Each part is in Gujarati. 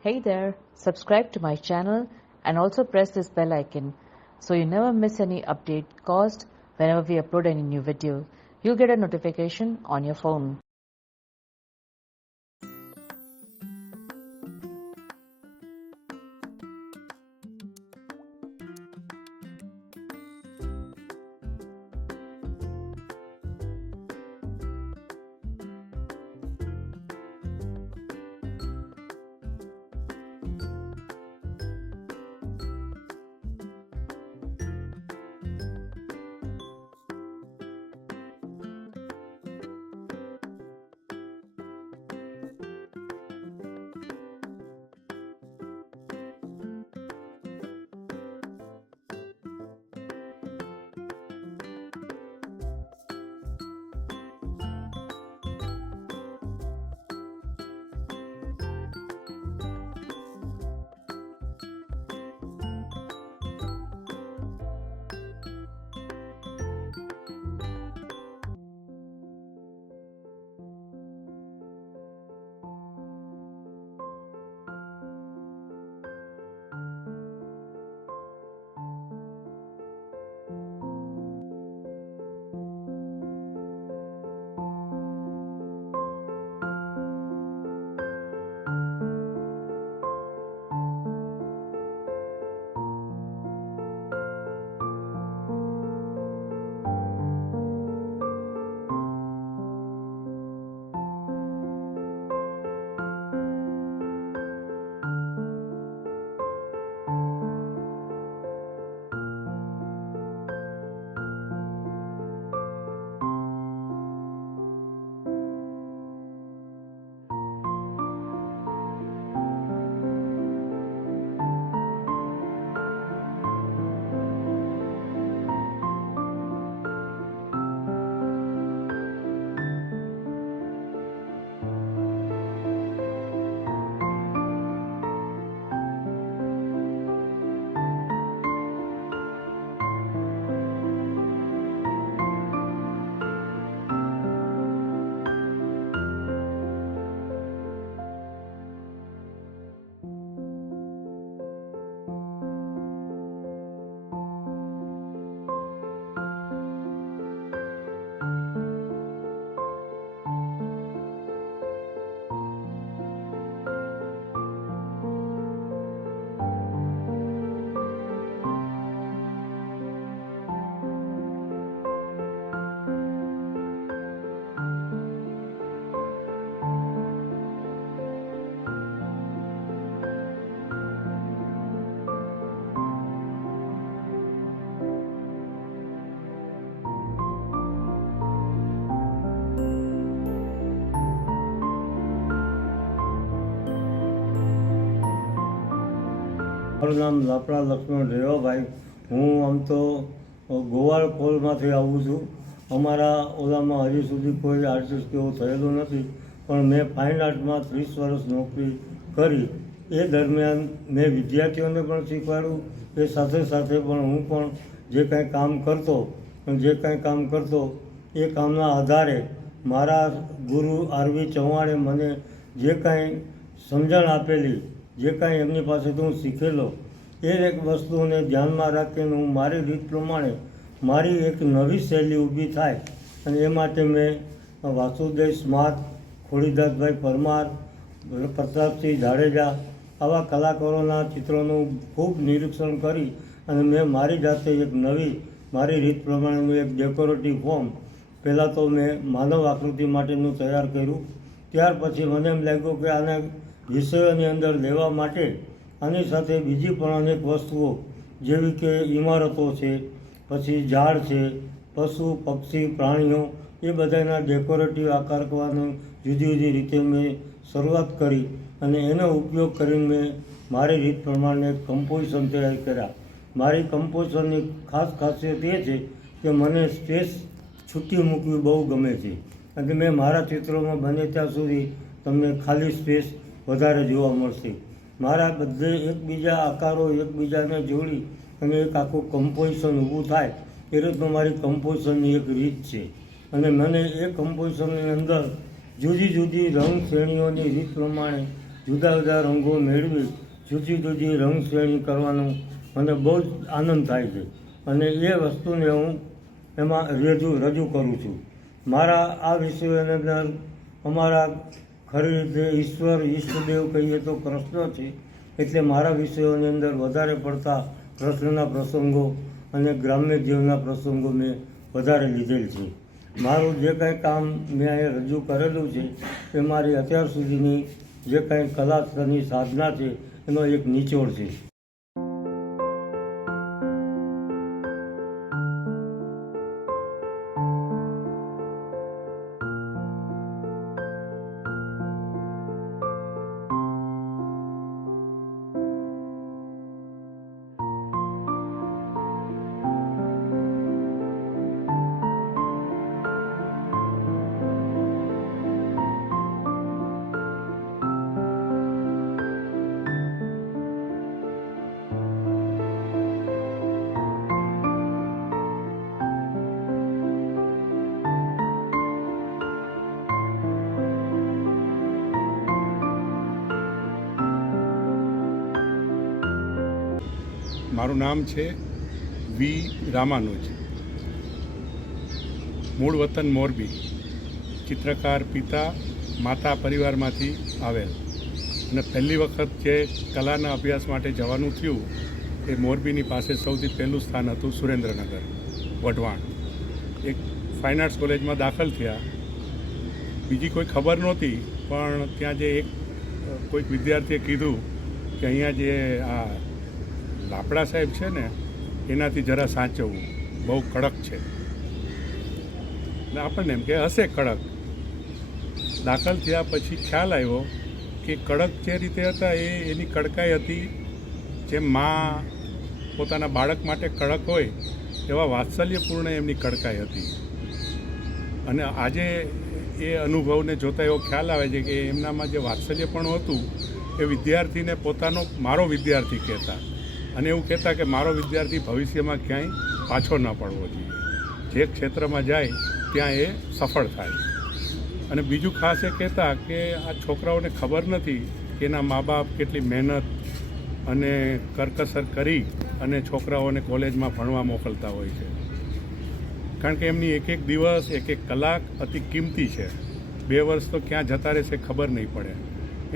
Hey there, subscribe to my channel and also press this bell icon so you never miss any update caused whenever we upload any new video. You'll get a notification on your phone. મારું નામ લાપડા લક્ષ્મણ રેવાભાઈ. હું આમ તો ગોવાળ કોલમાંથી આવું છું. અમારા ઓલામાં હજી સુધી કોઈ આર્ટિસ્ટ કેવો થયેલો નથી, પણ મેં ફાઇન આર્ટમાં 30 વર્ષ નોકરી કરી. એ દરમિયાન મેં વિદ્યાર્થીઓને પણ શીખવાડ્યું. એ સાથે સાથે પણ હું પણ જે કાંઈ કામ કરતો એ કામના આધારે મારા ગુરુ આરવી ચૌહાણે મને જે કાંઈ સમજણ આપેલી, જે કાંઈ એમની પાસેથી હું શીખેલો, એ એક વસ્તુને ધ્યાનમાં રાખીને હું મારી રીત પ્રમાણે મારી એક નવી શૈલી ઊભી થાય અને એ માટે મેં વાસુદેવ સ્માર્ટ, ખોડીદાસભાઈ પરમાર, પ્રતાપસિંહ જાડેજા આવા કલાકારોના ચિત્રોનું ખૂબ નિરીક્ષણ કરી અને મેં મારી જાતે એક નવી મારી રીત પ્રમાણેનું એક ડેકોરેટિવ ફોર્મ પહેલાં તો મેં માનવ આકૃતિ માટેનું તૈયાર કર્યું. ત્યાર પછી મને એમ લાગ્યું કે આને વિષયોની અંદર લેવા માટે આની સાથે બીજી પણ અનેક વસ્તુઓ જેવી કે ઇમારતો છે, પછી ઝાડ છે, પશુ પક્ષી પ્રાણીઓ, એ બધાના ડેકોરેટિવ આકાર કરવાની જુદી જુદી રીતે મેં શરૂઆત કરી અને એનો ઉપયોગ કરીને મેં મારી રીત પ્રમાણે કમ્પોઝિશન તૈયાર કર્યા. મારી કમ્પોઝિશનની ખાસ ખાસિયત એ છે કે મને સ્પેસ છૂટી મૂકવી બહુ ગમે છે અને મેં મારા ચિત્રોમાં બને ત્યાં સુધી તમને ખાલી સ્પેસ વધારે જોવા મળશે. મારા બધે એકબીજા આકારો એકબીજાને જોડી અને એક આખું કમ્પોઝિશન ઊભું થાય એ રીતનું મારી કમ્પોઝિશનની એક રીત છે. અને મને એ કમ્પોઝિશનની અંદર જુદી જુદી રંગ શ્રેણીઓની રીત પ્રમાણે જુદા જુદા રંગો મેળવી જુદી જુદી રંગ શ્રેણી કરવાનો મને બહુ જ આનંદ થાય છે અને એ વસ્તુને હું એમાં રજૂ કરું છું. મારા આ વિષયોની અંદર અમારા ખરી રીતે ઈશ્વર ઈષ્ટદેવ કહીએ તો કૃષ્ણ છે, એટલે મારા વિષયોની અંદર વધારે પડતા કૃષ્ણના પ્રસંગો અને ગ્રામ્ય જીવનના પ્રસંગો મેં વધારે લીધેલ છે. મારું જે કાંઈ કામ મેં અહીંયા રજૂ કરેલું છે એ મારી અત્યાર સુધીની જે કાંઈ કલાની સાધના છે એનો એક નિચોડ છે. મારું નામ છે વી રામાનુજ, મૂળ વતન મોરબી, ચિત્રકાર પિતા માતા પરિવારમાંથી આવેલ અને પહેલી વખત જે કલાના અભ્યાસ માટે જવાનું થયું એ મોરબીની પાસે સૌથી પહેલું સ્થાન હતું સુરેન્દ્રનગર વઢવાણ. એક ફાઇન આર્ટ્સ કોલેજમાં દાખલ થયા. બીજી કોઈ ખબર નહોતી, પણ ત્યાં જે કોઈક વિદ્યાર્થીએ કીધું કે અહીંયા જે આ લાપડા સાહેબ છે ને એનાથી જરા સાચવવું, બહુ કડક છે. એટલે આપણને એમ કે હશે કડક. દાખલ થયા પછી ખ્યાલ આવ્યો કે કડક જે રીતે હતા એની કડકાઈ હતી જેમ મા પોતાના બાળક માટે કડક હોય એવા વાત્સલ્યપૂર્ણ એમની કડકાઈ હતી. અને આજે એ અનુભવને જોતા એવો ખ્યાલ આવે છે કે એમનામાં જે વાત્સલ્ય પણ હતું એ વિદ્યાર્થીને પોતાનો મારો વિદ્યાર્થી કહેતા અને એવું કહેતા કે મારો વિદ્યાર્થી ભવિષ્યમાં ક્યાંય પાછો ન પડવો જોઈએ, જે ક્ષેત્રમાં જાય ત્યાં એ સફળ થાય. અને બીજું ખાસ એ કહેતા કે આ છોકરાઓને ખબર નથી કે એના મા બાપ કેટલી મહેનત અને કરકસર કરી અને છોકરાઓને કોલેજમાં ભણવા મોકલતા હોય છે. કારણ કે એમની એક એક દિવસ એક એક કલાક અતિ કિંમતી છે. 2 વર્ષ તો ક્યાં જતા રહેશે ખબર નહીં પડે.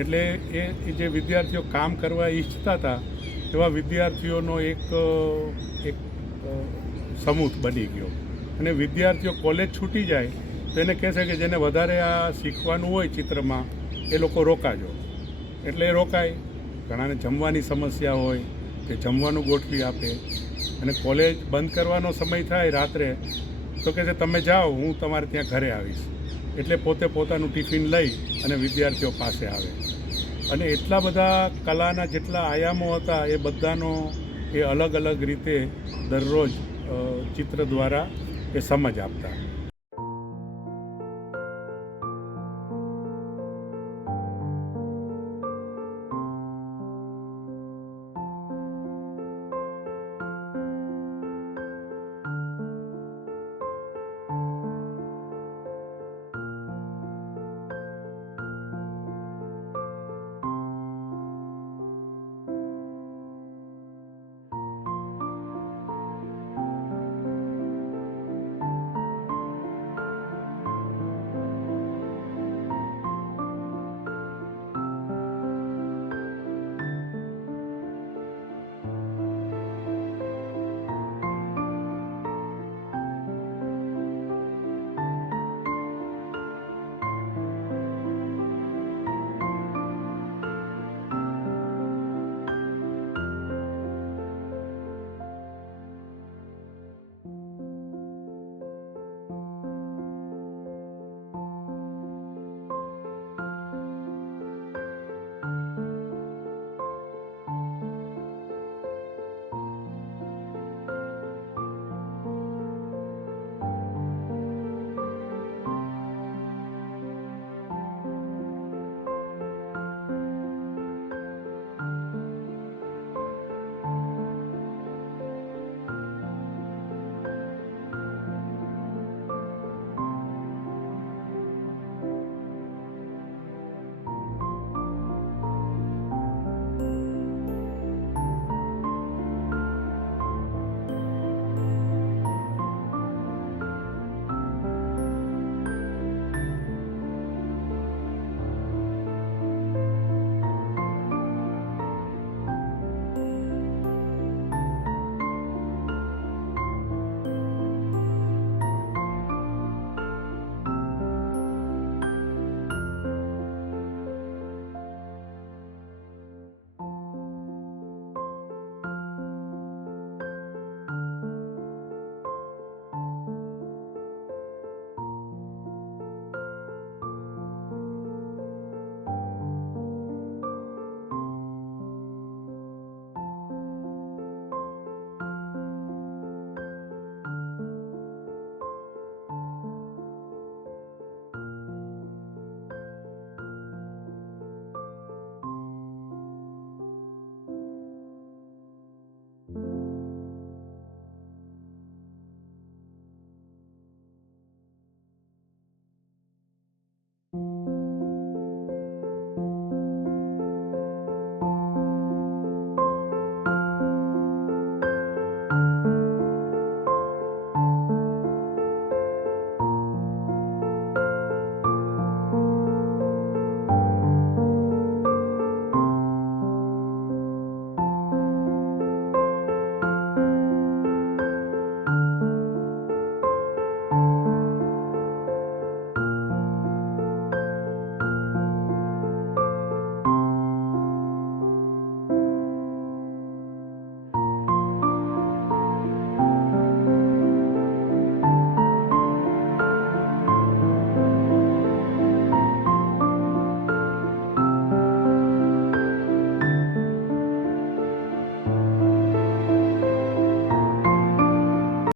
એટલે એ જે વિદ્યાર્થીઓ કામ કરવા ઈચ્છતા હતા એવા વિદ્યાર્થીઓનો એક સમૂહ બની ગયો. અને વિદ્યાર્થીઓ કોલેજ છૂટી જાય તો એને કહેશે કે જેને વધારે આ શીખવાનું હોય ચિત્રમાં એ લોકો રોકાજો. એટલે એ રોકાય. ઘણાને જમવાની સમસ્યા હોય કે જમવાનું ગોઠવી આપે. અને કોલેજ બંધ કરવાનો સમય થાય રાત્રે તો કહે છે તમે જાઓ, હું તમારે ત્યાં ઘરે આવીશ. એટલે પોતે પોતાનું ટિફિન લઈ અને વિદ્યાર્થીઓ પાસે આવે. અને એટલા બધા કલાના જેટલા આયામો હતા એ બધાનો એ અલગ અલગ રીતે દરરોજ ચિત્ર દ્વારા એ સમજ આપતા.